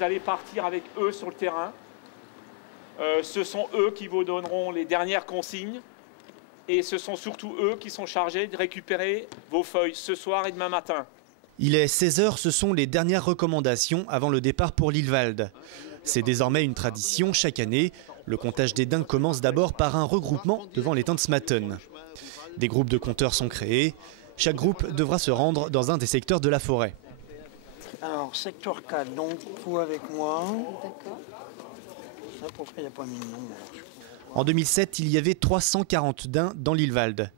vous allez partir avec eux sur le terrain. Ce sont eux qui vous donneront les dernières consignes. Et ce sont surtout eux qui sont chargés de récupérer vos feuilles ce soir et demain matin. Il est 16 h, ce sont les dernières recommandations avant le départ pour Lillewald. C'est désormais une tradition chaque année. Le comptage des daims commence d'abord par un regroupement devant l'étang de Smaten. Des groupes de compteurs sont créés. Chaque groupe devra se rendre dans un des secteurs de la forêt. Alors, secteur 4, donc vous avec moi. D'accord. Pourquoi il n'y a pas mis de nom? En 2007, il y avait 340 daims dans Lillewald.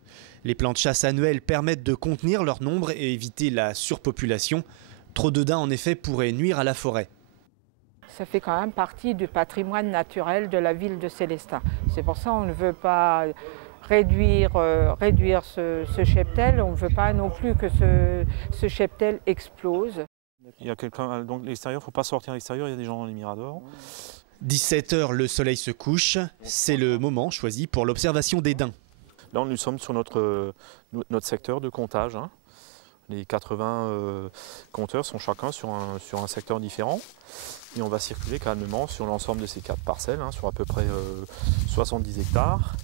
Les plans de chasse annuels permettent de contenir leur nombre et éviter la surpopulation. Trop de daims, en effet, pourraient nuire à la forêt. Ça fait quand même partie du patrimoine naturel de la ville de Sélestat. C'est pour ça qu'on ne veut pas réduire ce cheptel. On ne veut pas non plus que ce cheptel explose. Il y a quelqu'un, donc l'extérieur, il ne faut pas sortir à l'extérieur, il y a des gens dans les miradors. 17 h, le soleil se couche. C'est le moment choisi pour l'observation des daims. Là, nous sommes sur notre secteur de comptage. Hein. Les 80 compteurs sont chacun sur un secteur différent. Et on va circuler calmement sur l'ensemble de ces 4 parcelles, hein, sur à peu près 70 hectares.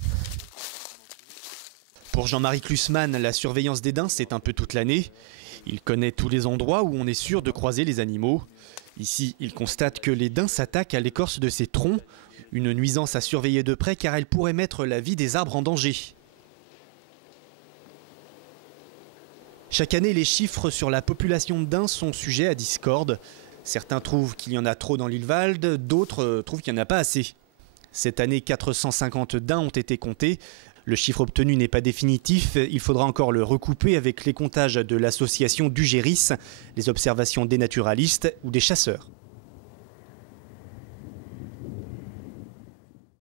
Pour Jean-Marie Klusman, la surveillance des daims, c'est un peu toute l'année. Il connaît tous les endroits où on est sûr de croiser les animaux. Ici, il constate que les daims s'attaquent à l'écorce de ces troncs. Une nuisance à surveiller de près car elle pourrait mettre la vie des arbres en danger. Chaque année, les chiffres sur la population de daims sont sujets à discorde. Certains trouvent qu'il y en a trop dans Lillewald, d'autres trouvent qu'il n'y en a pas assez. Cette année, 450 daims ont été comptés. Le chiffre obtenu n'est pas définitif, il faudra encore le recouper avec les comptages de l'association d'Ugéris, les observations des naturalistes ou des chasseurs.